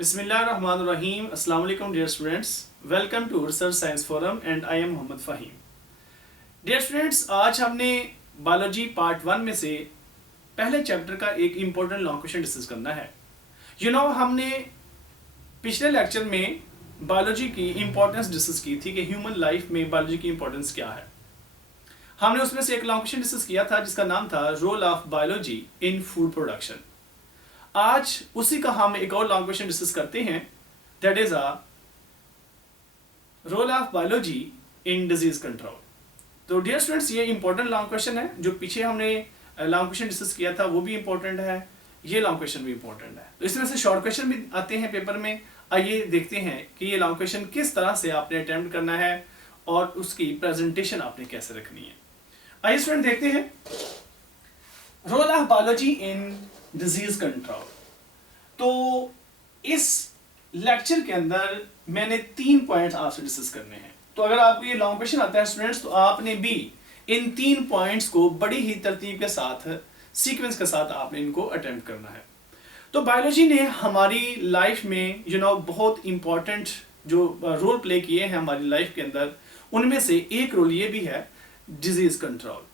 बिस्मिल्लाहिर्रहमानिर्रहीम। अस्सलाम वालेकुम dear students, welcome to research science forum and I am Mohammad Faheem. Dear students, आज हमने बायोलॉजी पार्ट 1 में से पहले चैप्टर का एक इम्पोर्टेंट लॉन्ग क्वेश्चन डिस्कस करना है। हमने पिछले लेक्चर में बायोलॉजी की इम्पोर्टेंस डिस्कस की थी कि ह्यूमन लाइफ में बायोलॉजी की इम्पोर्टेंस क्या है। हमने उसमें से एक लॉन्ग क्वेश्चन डिस्कस किया था जिसका नाम था role of biology in food production. आज उसी का हम एक और लॉन्ग क्वेश्चन डिस्कस करते हैं, that is a role of biology in disease control. तो डियर स्टूडेंट्स, ये इंपॉर्टेंट लॉन्ग क्वेश्चन है। जो पीछे हमने लॉन्ग क्वेश्चन डिस्कस किया था वो भी इंपॉर्टेंट है, ये लॉन्ग क्वेश्चन भी इंपॉर्टेंट है। तो इस तरह से शॉर्ट क्वेश्चन भी आते हैं पेपर में। आइए देखते हैं कि ये लॉन्ग क्वेश्चन किस तरह से आपने अटेम्प्ट करना है और उसकी प्रेजेंटेशन आपने कैसे रखनी है। आइए स्टूडेंट देखते हैं role of biology in disease control. तो इस लेक्चर के अंदर मैंने 3 पॉइंट्स आपसे डिस्कस करने हैं। तो अगर आपको ये लॉन्ग क्वेश्चन आता है स्टूडेंट्स, तो आपने भी इन 3 पॉइंट्स को बड़ी ही तरतीब के साथ, सीक्वेंस के साथ आपने इनको अटेम्प्ट करना है। तो बायोलॉजी ने हमारी लाइफ में बहुत इंपॉर्टेंट जो रोल प्ले किए हैं हमारी लाइफ के अंदर, उनमें से एक रोल ये भी है डिजीज कंट्रोल।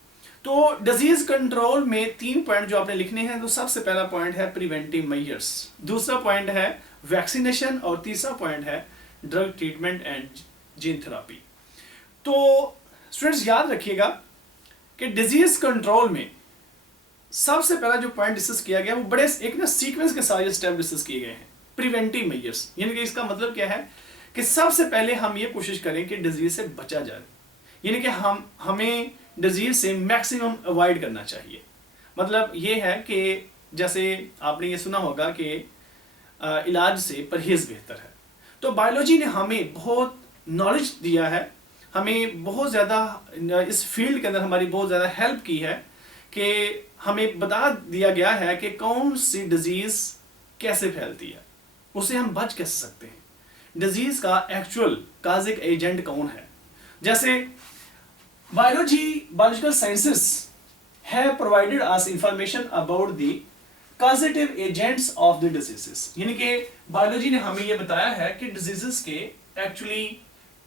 तो डिजीज कंट्रोल में 3 पॉइंट जो आपने लिखने हैं। तो सबसे पहला पॉइंट है प्रिवेंटिव मेजर्स, दूसरा पॉइंट है वैक्सीनेशन और तीसरा पॉइंट है drug treatment and gene therapy. तो स्टूडेंट्स याद रखिएगा कि डिजीज कंट्रोल में सबसे पहला जो पॉइंट डिस्कस किया गया वो बड़े एक सीक्वेंस के साथ स्टेप डिस्कस किए गए हैं। प्रिवेंटिव मेजर्स यानी कि इसका मतलब क्या है कि सबसे पहले हम ये कोशिश करें कि डिजीज से बचा जाए, यानी कि हमें डिजीज से मैक्सिमम अवॉइड करना चाहिए। मतलब ये है कि जैसे आपने ये सुना होगा कि इलाज से परहेज बेहतर है। तो बायोलॉजी ने हमें बहुत नॉलेज दिया है, हमें बहुत ज़्यादा इस फील्ड के अंदर हमारी बहुत ज़्यादा हेल्प की है कि हमें बता दिया गया है कि कौन सी डिजीज़ कैसे फैलती है, उसे हम बच कैसे सकते हैं, डिजीज़ का एक्चुअल काजिक एजेंट कौन है। जैसे biological sciences have provided us information about the causative agents of the diseases। यानी कि बायोलॉजी ने हमें ये बताया है कि डिजीजेस के एक्चुअली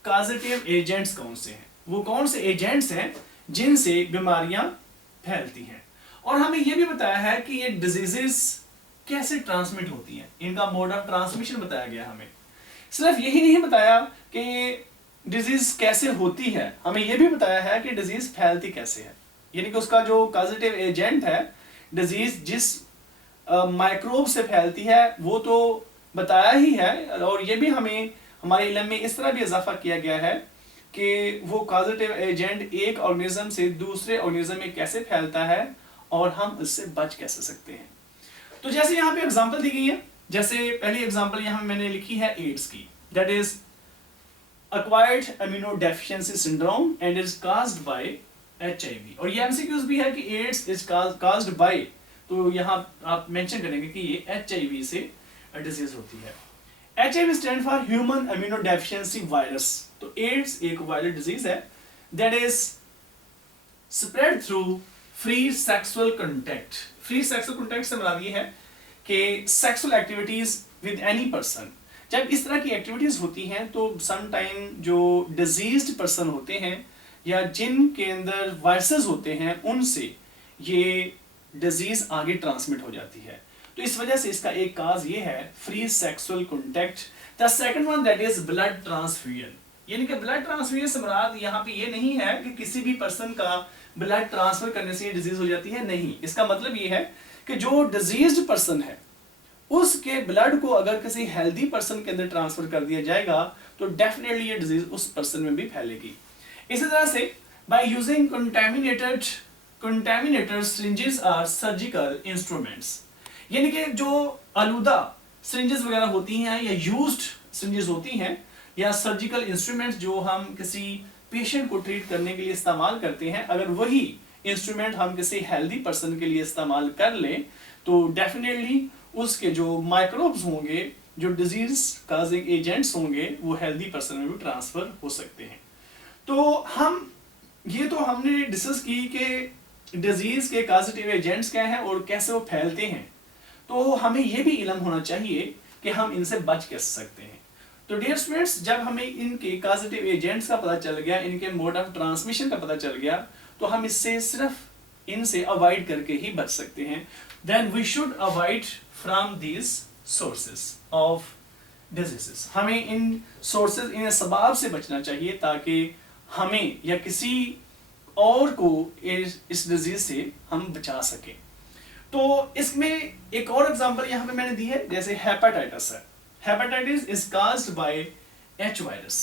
causative agents कौन से हैं, वो कौन से एजेंट्स हैं जिनसे बीमारियां फैलती हैं। और हमें ये भी बताया है कि ये डिजीजेस कैसे ट्रांसमिट होती हैं, इनका मोड ऑफ ट्रांसमिशन बताया गया हमें। सिर्फ यही नहीं बताया कि डिजीज कैसे होती है, हमें यह भी बताया है कि डिजीज फैलती कैसे है, यानी कि उसका जो कॉजेटिव एजेंट है, डिजीज जिस माइक्रोब से फैलती है वो तो बताया ही है। और ये भी हमें हमारे इल्म में इस तरह भी इजाफा किया गया है कि वो कॉजेटिव एजेंट एक ऑर्गेनिज्म से दूसरे ऑर्गेनिज्म में कैसे फैलता है और हम इससे बच कैसे सकते हैं। तो जैसे यहाँ पे एग्जांपल दी गई है, जैसे पहली एग्जांपल यहाँ मैंने लिखी है एड्स की, that is acquired immunodeficiency syndrome and is caused by HIV। और ये MCQs भी है कि AIDS is caused by, तो यहाँ आप मेंशन करेंगे कि ये HIV से डिजीज होती है। HIV stand for Human Immunodeficiency Virus। तो AIDS एक वायरल डिजीज है that is spread through free sexual contact। free sexual contact से मुराद ये है कि sexual activities with any person। जब इस तरह की एक्टिविटीज होती हैं तो समटाइम जो डिजीज्ड पर्सन होते हैं या जिनके अंदर वायरसेस होते हैं उनसे ये डिजीज आगे ट्रांसमिट हो जाती है। तो इस वजह से इसका एक काज ये है free sexual contact. The second one that is blood transfusion, यानी कि ब्लड ट्रांसफ्यूजन से मुराद यहाँ पे ये नहीं है कि किसी भी पर्सन का ब्लड ट्रांसफर करने से ये डिजीज हो जाती है, नहीं। इसका मतलब ये है कि जो डिजीज्ड पर्सन है उसके ब्लड को अगर किसी हेल्दी पर्सन के अंदर ट्रांसफर कर दिया जाएगा तो डेफिनेटली ये डिजीज उस पर्सन में भी फैलेगी। इसी तरह से बाय यूजिंग कंटामिनेटेड सिरिंजेस और सर्जिकल इंस्ट्रूमेंट्स, यानी कि जो आलूदा सिरिंजेस वगैरह होती हैं या यूज्ड सिरिंजेस होती हैं या सर्जिकल इंस्ट्रूमेंट्स जो हम किसी पेशेंट को ट्रीट करने के लिए इस्तेमाल करते हैं, अगर वही इंस्ट्रूमेंट हम किसी हेल्दी पर्सन के लिए इस्तेमाल कर लें तो डेफिनेटली उसके जो माइक्रोब्स होंगे, जो डिजीज काजिंग एजेंट्स होंगे, वो हेल्दी पर्सन में भी ट्रांसफर हो सकते हैं। तो हमने डिस्कस की कि डिजीज के काजिटिव एजेंट्स क्या हैं और कैसे वो फैलते हैं। तो हमें ये भी इल्म होना चाहिए कि हम इनसे बच कैसे सकते हैं। तो डियर स्टूडेंट्स, जब हमें इनके कॉजेटिव एजेंट्स का पता चल गया, इनके मोड ऑफ ट्रांसमिशन का पता चल गया, तो हम इससे सिर्फ इनसे अवॉइड करके ही बच सकते हैं। Then we should avoid from these sources of diseases. हमें इन सोर्सेज, इन असबाब से बचना चाहिए ताकि हमें या किसी और को इस डिजीज से हम बचा सकें। तो इसमें एक और एग्जांपल यहाँ पे मैंने दी है, जैसे हेपेटाइटिस है। Hepatitis is caused by H virus,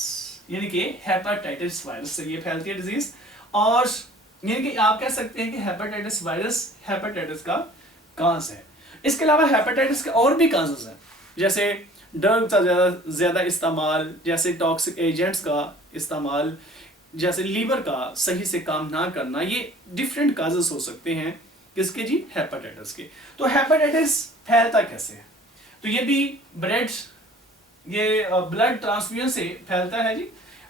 यानी कि हेपेटाइटिस वायरस से ये फैलती है डिजीज। और यानी कि आप कह सकते हैं कि हेपेटाइटिस वायरस हेपेटाइटिस का काज है। इसके अलावा हेपेटाइटिस के और भी काजेस हैं, जैसे ड्रग का ज्यादा इस्तेमाल, जैसे टॉक्सिक एजेंट्स का इस्तेमाल, जैसे लीवर का सही से काम ना करना। ये डिफरेंट काजेस हो सकते हैं किसके जी? हेपेटाइटिस के। तो हेपेटाइटिस फैलता कैसे है? तो ये भी ब्लड ट्रांसफ्यूजन से फैलता है जी।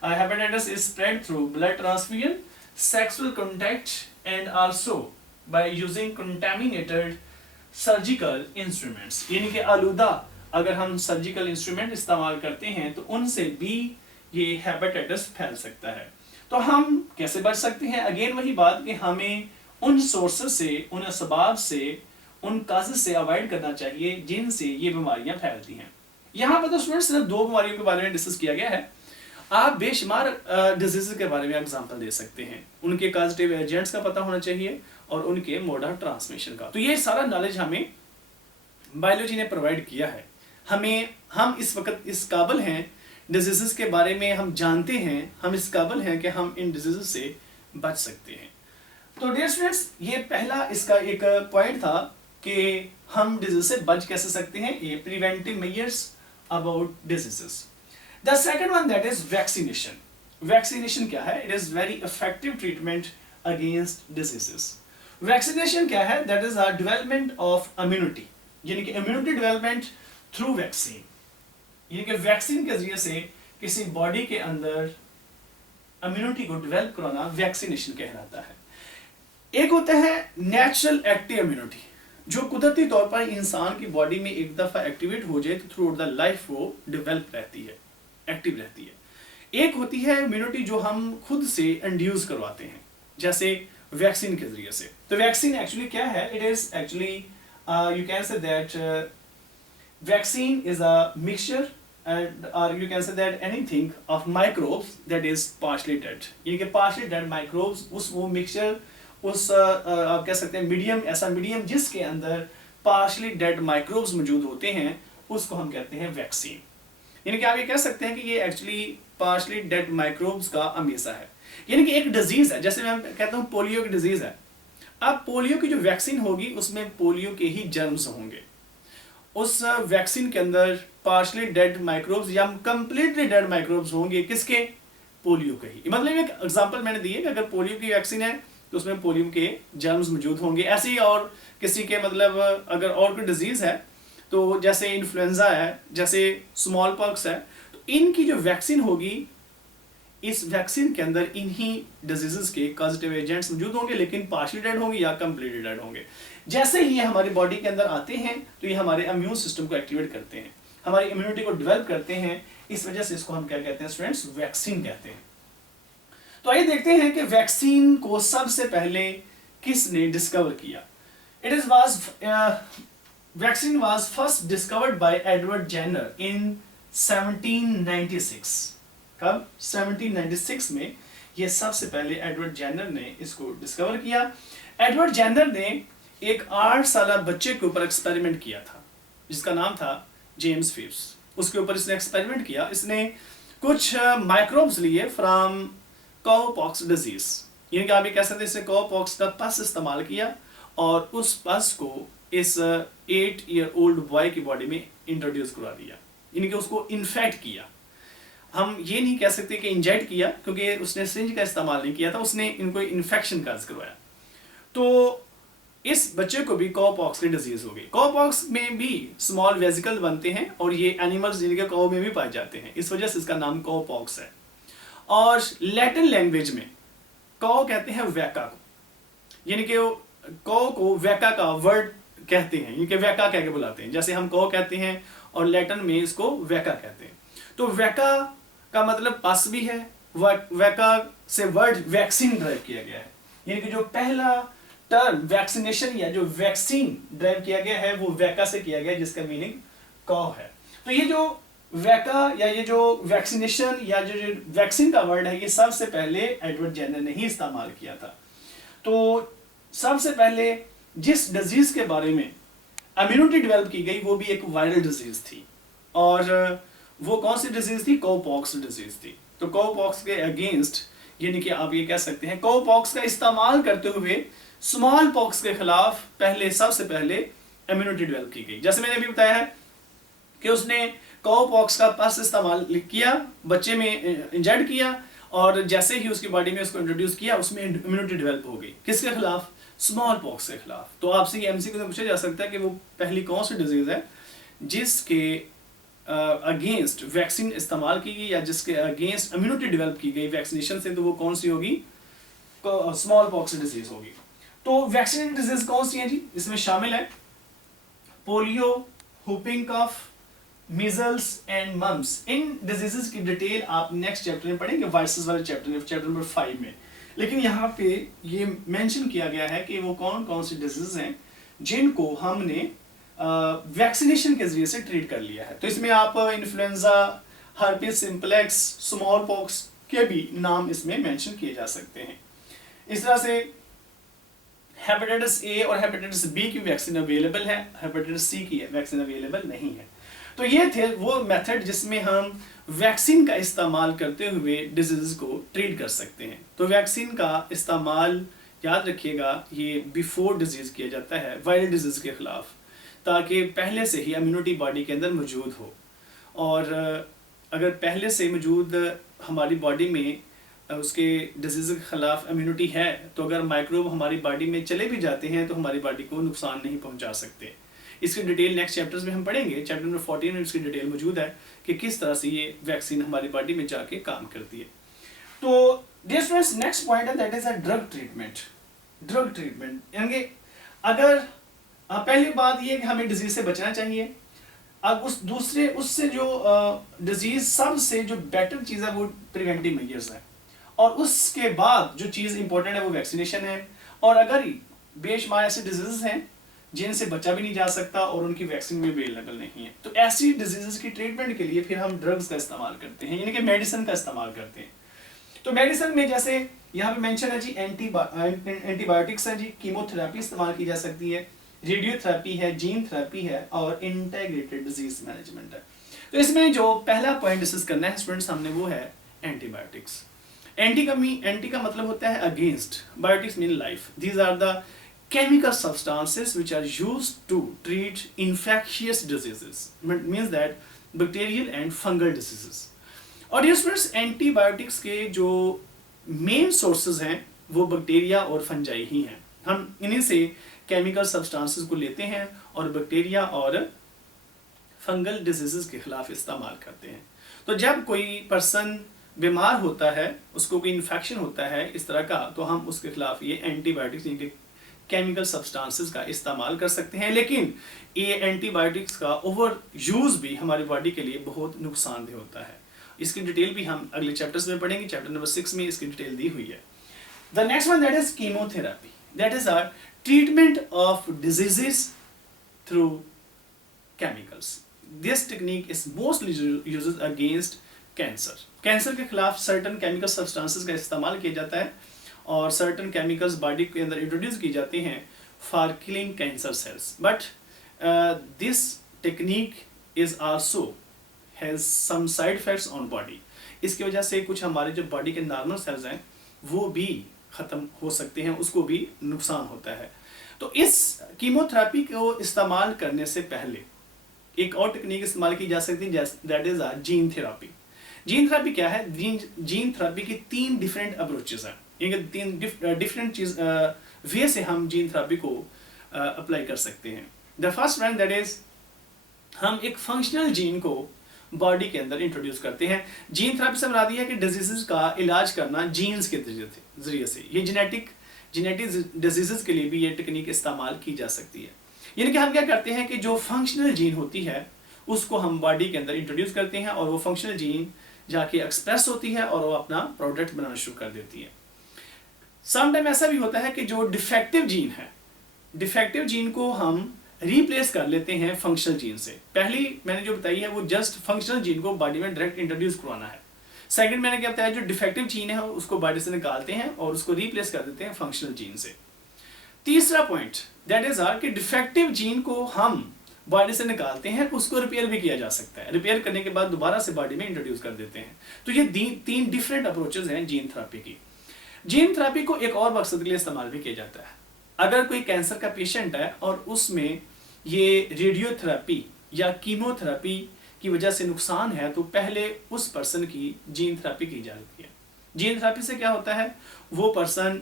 Hepatitis is spread through blood transfusion, sexual contact and also by using contaminated surgical instruments, यानी कि आलूदा अगर हम सर्जिकल इंस्ट्रूमेंट इस्तेमाल करते हैं तो उनसे भी ये हेपेटाइटिस फैल सकता है। तो हम कैसे बच सकते हैं? अगेन वही बात कि हमें उन सोर्सेस से, उन असबाब से, उन काजेस से अवॉइड करना चाहिए जिनसे ये बीमारियां फैलती हैं। यहाँ पर तो स्टूडेंट्स सिर्फ 2 बीमारियों के बारे में डिस्कस किया गया है। आप बेशुमार डिजीज के बारे में एग्जांपल दे सकते हैं। उनके कॉजेटिव एजेंट्स का पता होना चाहिए और उनके मोड ऑफ ट्रांसमिशन का। तो ये सारा नॉलेज हमें बायोलॉजी ने प्रोवाइड किया है। हम इस वक्त इस काबिल हैं, डिजीजेस के बारे में हम जानते हैं, हम इस काबिल हैं कि हम इन डिजीजेस से बच सकते हैं। तो डियर स्टूडेंट्स, ये पहला इसका एक पॉइंट था कि हम डिजीज से बच कैसे सकते हैं, ये preventive measures about diseases. The second one that is vaccination. Vaccination क्या है? It is very effective treatment against diseases. Vaccination क्या है? That is a development of immunity, यानी कि इम्यूनिटी डेवलपमेंट थ्रू वैक्सीन, यानी कि वैक्सीन के जरिए से किसी बॉडी के अंदर इम्यूनिटी को डेवलप कराना वैक्सीनेशन कहलाता है। एक होता है नेचुरल एक्टिव इम्यूनिटी, जो कुदरती तौर पर इंसान की बॉडी में एक दफा एक्टिवेट हो जाए तो थ्रू आउट द लाइफ वो डेवलप रहती है, एक्टिव रहती है। एक होती है इम्यूनिटी जो हम खुद से इंड्यूस करवाते हैं, जैसे वैक्सीन के जरिए से। तो वैक्सीन एक्चुअली क्या है? It is actually you can say that vaccine is a mixture or you can say that anything of microbes that is partially dead, यानी कि partially dead microbes, वो मिक्सचर, आप कह सकते हैं मीडियम, ऐसा मीडियम जिसके अंदर partially dead microbes मौजूद होते हैं, उसको हम कहते हैं वैक्सीन। यानी कि आप ये कह सकते हैं कि ये एक्चुअली partially dead microbes का अमीज़ा है। यानी कि एक डिजीज है, जैसे मैं कहता हूँ पोलियो की डिजीज है। अब पोलियो की जो वैक्सीन होगी उसमें पोलियो के ही जर्म्स होंगे। उस वैक्सीन के अंदर पार्शली डेड माइक्रोब्स या कंप्लीटली डेड माइक्रोब्स होंगे, किसके? पोलियो के ही। मतलब एक एग्जांपल मैंने दी है कि अगर पोलियो की वैक्सीन है तो उसमें पोलियो के जर्म्स मौजूद होंगे। ऐसे ही और किसी के मतलब अगर और कोई डिजीज है, तो जैसे इन्फ्लुएंजा है, जैसे स्मॉल पॉक्स है, तो इनकी जो वैक्सीन होगी, इस वैक्सीन के अंदर इन्हीं डिजीजेस के पॉजिटिव एजेंट्स मौजूद होंगे, लेकिन पार्शियली डेड होंगे या कंप्लीटली डेड होंगे। जैसे ही ये हमारी बॉडी के अंदर आते हैं तो ये हमारे इम्यून सिस्टम को एक्टिवेट करते हैं, हमारी इम्यूनिटी को डेवलप करते हैं। इस वजह से इसको हम क्या कहते हैं स्टूडेंट्स? वैक्सीन कहते हैं। तो आइए देखते हैं कि वैक्सीन को सबसे पहले किसने डिस्कवर किया। Vaccine was first discovered by Edward Jenner in 1796। कब? 1796 में ये सबसे पहले एडवर्ड जेनर ने इसको डिस्कवर किया। एडवर्ड जेनर ने एक 8 साल बच्चे के ऊपर एक्सपेरिमेंट किया था जिसका नाम था जेम्स फिप्स। उसके ऊपर इसने एक्सपेरिमेंट किया। इसने कुछ माइक्रोब्स लिए फ्रॉम काउपॉक्स डिजीज, यानी कि आप ये कह सकते हैं इसने काउपॉक्स का पस इस्तेमाल किया और उस पस को इस 8 ईयर ओल्ड बॉय की बॉडी में इंट्रोड्यूस करवा दिया, यानी कि उसको इन्फेक्ट किया। हम ये नहीं कह सकते कि इंजेक्ट किया, क्योंकि उसने सिरिंज का इस्तेमाल नहीं किया था, उसने इनको इन्फेक्शन काज करवाया। तो इस बच्चे को भी काउपॉक्स की डिजीज हो गई। काउपॉक्स में भी स्मॉल वेसिकल बनते हैं और ये एनिमल्स जिनके काउ में भी पाए जाते हैं, इस वजह से इसका नाम काउपॉक्स है। और लैटिन लैंग्वेज में काउ कहते हैं वैका को, यानी कि काउ को वैका का वर्ड कहते हैं, यानी कि वैका कह के बुलाते हैं। जैसे हम काउ कहते हैं और लैटिन में इसको वैका कहते हैं। तो वैका का मतलब पस भी है, वैका से वर्ड वैक्सीन ड्राइव किया गया है, यानी कि जो पहला टर्म वैक्सीनेशन या जो वैक्सीन ड्राइव किया गया है वो वैका से किया गया है, जिसका मीनिंग कॉ है। तो ये जो वैका या ये जो वैक्सीनेशन या जो वैक्सीन का वर्ड है, ये सबसे पहले एडवर्ड जेनर ने ही इस्तेमाल किया था। तो सबसे पहले जिस डिजीज के बारे में इम्यूनिटी डेवलप की गई वो भी एक वायरल डिजीज थी, और वो कौन सी डिजीज थी? काउपॉक्स डिजीज थी। तो काउपॉक्स के अगेंस्ट, यानी कि आप ये कह सकते हैं काउपॉक्स का इस्तेमाल करते हुए स्मॉल पॉक्स के खिलाफ सबसे पहले इम्यूनिटी डेवलप की गई। जैसे मैंने अभी बताया है कि उसने काउपॉक्स का पस इस्तेमाल किया, बच्चे में इंजेक्ट किया, और जैसे ही उसकी बॉडी में उसको इंट्रोड्यूस किया उसमें इम्यूनिटी डेवलप हो गई। किसके खिलाफ? स्मॉल पॉक्स के खिलाफ। तो आपसे ये एमसीक्यू में पूछा जा सकता है कि वो पहली कौन सी डिजीज है जिसके अगेंस्ट वैक्सीन इस्तेमाल की गई या जिसके अगेंस्ट इम्यूनिटी डेवलप की गई वैक्सीनेशन से, तो वो कौन सी होगी? स्मॉल पॉक्स डिजीज होगी। तो वैक्सीनेटेड डिजीज कौन सी है जी? इसमें शामिल है polio, whooping cough, measles and mumps. इन डिजीजेस की डिटेल आप नेक्स्ट चैप्टर में पढ़ेंगे, वायरसेस वाले चैप्टर नंबर 5 में। लेकिन यहाँ पे ये मेंशन किया गया है कि वो कौन कौन सी डिजीज हैं जिनको हमने वैक्सीनेशन के जरिए से ट्रीट कर लिया है। तो इसमें आप influenza, herpes simplex, small pox के भी नाम इसमें मेंशन किए जा सकते हैं। इस तरह से हेपेटाइटिस ए और हेपेटाइटिस बी की वैक्सीन अवेलेबल है, हेपेटाइटिस सी की वैक्सीन अवेलेबल नहीं है। तो ये थे वो मेथड जिसमें हम वैक्सीन का इस्तेमाल करते हुए डिजीज को ट्रीट कर सकते हैं। तो वैक्सीन का इस्तेमाल याद रखिएगा ये बिफोर डिजीज किया जाता है वायरल डिजीज के खिलाफ, ताकि पहले से ही इम्यूनिटी बॉडी के अंदर मौजूद हो। और अगर पहले से मौजूद हमारी बॉडी में उसके डिजीज के खिलाफ इम्यूनिटी है, तो अगर माइक्रोब हमारी बॉडी में चले भी जाते हैं तो हमारी बॉडी को नुकसान नहीं पहुंचा सकते। इसकी डिटेल नेक्स्ट चैप्टर्स में हम पढ़ेंगे। चैप्टर नंबर 14 में इसकी डिटेल मौजूद है कि किस तरह से ये वैक्सीन हमारी बॉडी में जाके काम करती है। तो डियर स्टूडेंट्स, नेक्स्ट पॉइंट है that is a drug treatment. Drug treatment यानी अगर पहली बात ये कि हमें डिजीज से बचना चाहिए। अब उससे जो डिजीज सबसे जो बेटर चीज़ है वो प्रिवेंटिव मेजर्स है, और उसके बाद जो चीज़ इंपॉर्टेंट है वो वैक्सीनेशन है। और अगर बेशुमार ऐसे डिजीजेस हैं जिनसे बचा भी नहीं जा सकता और उनकी वैक्सीन भी अवेलेबल नहीं है, तो ऐसी डिजीजेस की ट्रीटमेंट के लिए फिर हम ड्रग्स का इस्तेमाल करते हैं, यानी कि मेडिसिन का इस्तेमाल करते हैं। तो मेडिसिन में जैसे यहाँ पे मेंशन है जी एंटीबायोटिक्स है जी, कीमोथेरेपी इस्तेमाल की जा सकती है, रेडियोथेरेपी है, जीन थेरेपी है, और इंटीग्रेटेड डिजीज मैनेजमेंट है। तो इसमें जो पहला पॉइंट डिस्कस करना है स्टूडेंट्स हमने वो है एंटीबायोटिक्स। एंटी का मतलब होता है against, biotics mean life. These are the chemical substances which are used to treat infectious diseases, means that bacterial and fungal diseases। और ये स्टूडेंट्स एंटीबायोटिक्स के जो मेन सोर्सेज हैं वो बैक्टीरिया और फंजाई ही हैं। हम इन्हीं से केमिकल सब्सटेंसेस को लेते हैं और बैक्टीरिया और फंगल डिजीजेस के खिलाफ इस्तेमाल करते हैं। तो जब कोई पर्सन बीमार होता है, उसको कोई इन्फेक्शन होता है इस तरह का, तो हम उसके खिलाफ ये एंटीबायोटिक्स केमिकल सब्सटेंसेस का इस्तेमाल कर सकते हैं। लेकिन ये एंटीबायोटिक्स का ओवर यूज भी हमारी बॉडी के लिए बहुत नुकसानदेह होता है। इसकी डिटेल भी हम अगले चैप्टर्स में पढ़ेंगे। चैप्टर नंबर 6 में इसकी डिटेल दी हुई है। The next one that is chemotherapy, that is our treatment of diseases through chemicals. This technique is mostly used against cancer. Cancer के खिलाफ सर्टन केमिकल सब्सटेंसेस का इस्तेमाल किया जाता है और सर्टन केमिकल्स बॉडी के अंदर इंट्रोड्यूस की जाती हैं for killing cancer cells. But this technique is also has some side effects on body. इसकी वजह से कुछ हमारे जो बॉडी के नॉर्मल सेल्स हैं वो भी ख़त्म हो सकते हैं, उसको भी नुकसान होता है। तो इस कीमोथेरेपी को इस्तेमाल करने से पहले एक और टेक्निक इस्तेमाल की जा सकती है, that is gene therapy. Gene therapy क्या है? जीन थेरेपी की 3 डिफरेंट अप्रोचेस हैं, यानी 3 डिफरेंट चीज वे से हम जीन थेरेपी को अप्लाई कर सकते हैं। The first one that is हम एक फंक्शनल जीन को बॉडी के अंदर इंट्रोड्यूस करते हैं। जीन थेरेपी से मुराद है कि डिजीजेस का इलाज करना जीन्स के जरिए से। ये जेनेटिक डिजीजेस के लिए भी ये टेक्निक इस्तेमाल की जा सकती है। यानी कि हम क्या करते हैं कि जो फंक्शनल जीन होती है उसको हम बॉडी के अंदर इंट्रोड्यूस करते हैं और वो फंक्शनल जीन जाके एक्सप्रेस होती है और वो अपना प्रोडक्ट बनाना शुरू कर देती है। समटाइम ऐसा भी होता है कि जो डिफेक्टिव जीन है, डिफेक्टिव जीन को हम रिप्लेस कर लेते हैं फंक्शनल जीन से। पहली मैंने जो बताई है वो जस्ट फंक्शनल जीन को बॉडी में डायरेक्ट इंट्रोड्यूस करवाना है। सेकंड मैंने क्या बताया, जो डिफेक्टिव जीन है उसको बॉडी से निकालते हैं और उसको रिप्लेस कर देते हैं फंक्शनल जीन से। तीसरा पॉइंट दैट इज कि डिफेक्टिव जीन को हम बॉडी से निकालते हैं, उसको रिपेयर भी किया जा सकता है। रिपेयर करने के बाद दोबारा से बॉडी में इंट्रोड्यूस कर देते हैं। तो ये तीन डिफरेंट अप्रोचेज हैं जीन थेरेपी की। जीन थेरेपी को एक और मकसद के लिए इस्तेमाल भी किया जाता है। अगर कोई कैंसर का पेशेंट है और उसमें ये रेडियोथेरेपी या कीमोथेरेपी की वजह से नुकसान है, तो पहले उस पर्सन की जीन थेरेपी की जाती है। जीन थेरेपी से क्या होता है, वो पर्सन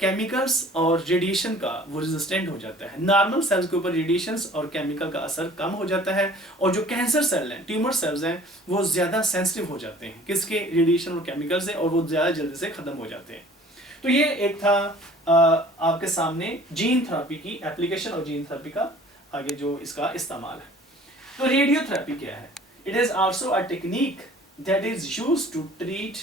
केमिकल्स और रेडिएशन का वो रेजिस्टेंट हो जाता है। नॉर्मल सेल्स के ऊपर रेडिएशंस और केमिकल का असर कम हो जाता है और जो कैंसर सेल हैं, ट्यूमर सेल्स हैं, वो ज़्यादा सेंसिटिव हो जाते हैं किसके, रेडिएशन और केमिकल से, और वो ज़्यादा जल्दी से ख़त्म हो जाते हैं। तो ये एक था आपके सामने जीन थेरेपी की एप्लीकेशन और जीन थेरेपी का आगे जो इसका इस्तेमाल है। तो रेडियोथेरेपी क्या है? It is also a technique that is used to treat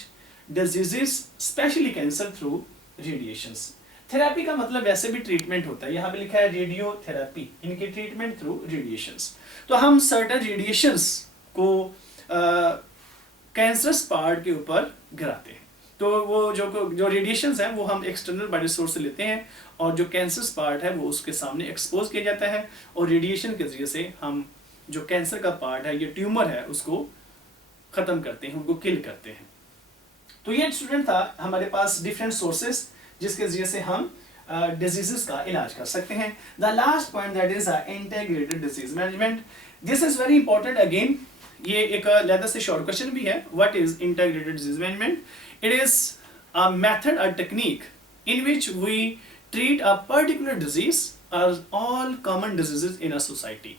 diseases specially cancer through radiations. Therapy का मतलब वैसे भी ट्रीटमेंट होता है, यहाँ पे लिखा है रेडियोथेरेपी, इनकी ट्रीटमेंट थ्रू रेडिएशंस। तो हम सर्टेन रेडिएशंस को कैंसरस पार्ट के ऊपर गिराते हैं। तो वो जो रेडिएशंस हैं वो हम एक्सटर्नल बॉडी सोर्स से लेते हैं और जो कैंसरस पार्ट है वो उसके सामने एक्सपोज किया जाता है और रेडिएशन के जरिए से हम जो कैंसर का पार्ट है, ये ट्यूमर है, उसको खत्म करते हैं, उनको किल करते हैं। तो ये स्टूडेंट था हमारे पास डिफरेंट सोर्सेस जिसके जरिए से हम डिजीजेस का इलाज कर सकते हैं। The last point that is integrated disease management. This is very important again, ये एक लेदर से शॉर्ट क्वेश्चन भी है। What is integrated disease management? It is a method, a technique in which we treat a particular disease or all common diseases in a society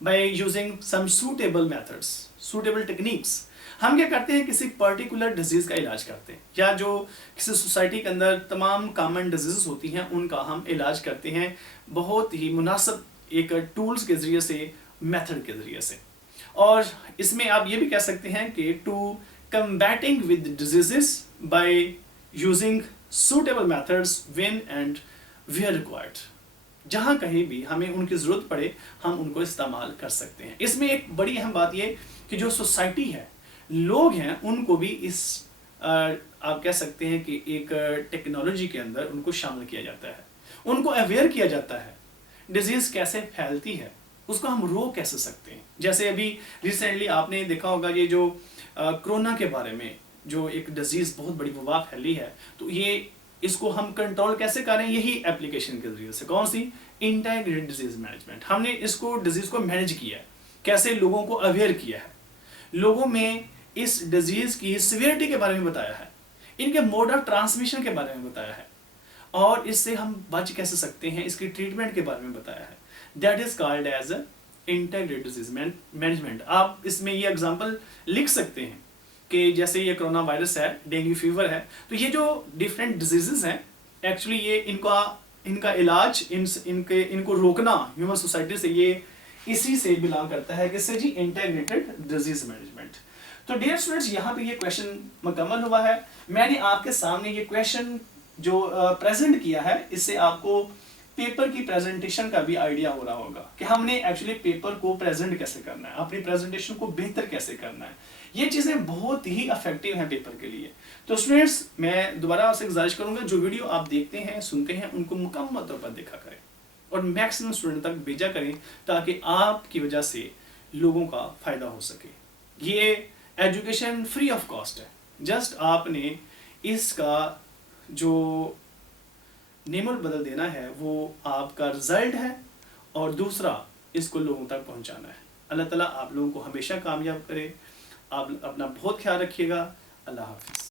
by using some suitable methods, suitable techniques. हम क्या करते हैं, किसी particular disease का इलाज करते हैं या जो किसी सोसाइटी के अंदर तमाम कॉमन डिजीजेस होती हैं उनका हम इलाज करते हैं बहुत ही मुनासिब एक टूल्स के जरिए से, मेथड के जरिए से। और इसमें आप ये भी कह सकते हैं कि to combating with diseases by using suitable methods when and where required। जहाँ कहीं भी हमें उनकी ज़रूरत पड़े हम उनको इस्तेमाल कर सकते हैं। इसमें एक बड़ी अहम बात ये कि जो सोसाइटी है, लोग हैं, उनको भी इस आप कह सकते हैं कि एक टेक्नोलॉजी के अंदर उनको शामिल किया जाता है, उनको अवेयर किया जाता है डिजीज़ कैसे फैलती है, उसको हम रोक कैसे सकते हैं। जैसे अभी रिसेंटली आपने देखा होगा ये जो कोरोना के बारे में जो एक डिजीज़ बहुत बड़ी वबा फैली है, तो ये इसको हम कंट्रोल कैसे करें, यही एप्लीकेशन के जरिए से। कौन सी? Integrated disease management. हमने इसको डिजीज़ को मैनेज किया है, कैसे लोगों को अवेयर किया है, लोगों में इस डिजीज़ की सिवियरिटी के बारे में बताया है, इनके मोड ऑफ ट्रांसमिशन के बारे में बताया है और इससे हम बच कैसे सकते हैं, इसकी ट्रीटमेंट के बारे में बताया है। That is called as integrated disease management. आप इसमें ये एग्जांपल लिख सकते हैं कि जैसे ये कोरोना वायरस है, डेंगू फीवर है, तो ये जो डिफरेंट डिजीजेस हैं एक्चुअली ये इनका इलाज, इनको रोकना ह्यूमन सोसाइटी से, ये इसी से बिलोंग करता है, किससे जी? Integrated disease management. तो डियर स्टूडेंट्स, यहाँ पे ये क्वेश्चन मुकम्मल हुआ है। मैंने आपके सामने ये क्वेश्चन जो प्रेजेंट किया है, इससे आपको पेपर की प्रेजेंटेशन का भी आइडिया हो रहा होगा कि हमने एक्चुअली पेपर को प्रेजेंट कैसे करना है, अपनी प्रेजेंटेशन को बेहतर कैसे करना है। ये चीज़ें बहुत ही इफेक्टिव हैं पेपर के लिए। तो स्टूडेंट्स, मैं दोबारा आपसे गुजारिश करूंगा, जो वीडियो आप देखते हैं, सुनते हैं, उनको मुकम्मल तौर पर देखा करें और मैक्सिमम स्टूडेंट तक भेजा करें ताकि आपकी वजह से लोगों का फ़ायदा हो सके। ये एजुकेशन फ्री ऑफ कॉस्ट है, जस्ट आपने इसका जो नेमल बदल देना है वो आपका रिजल्ट है और दूसरा इसको लोगों तक पहुंचाना है। अल्लाह ताला आप लोगों को हमेशा कामयाब करे। आप अपना बहुत ख्याल रखिएगा। अल्लाह हाफिज़।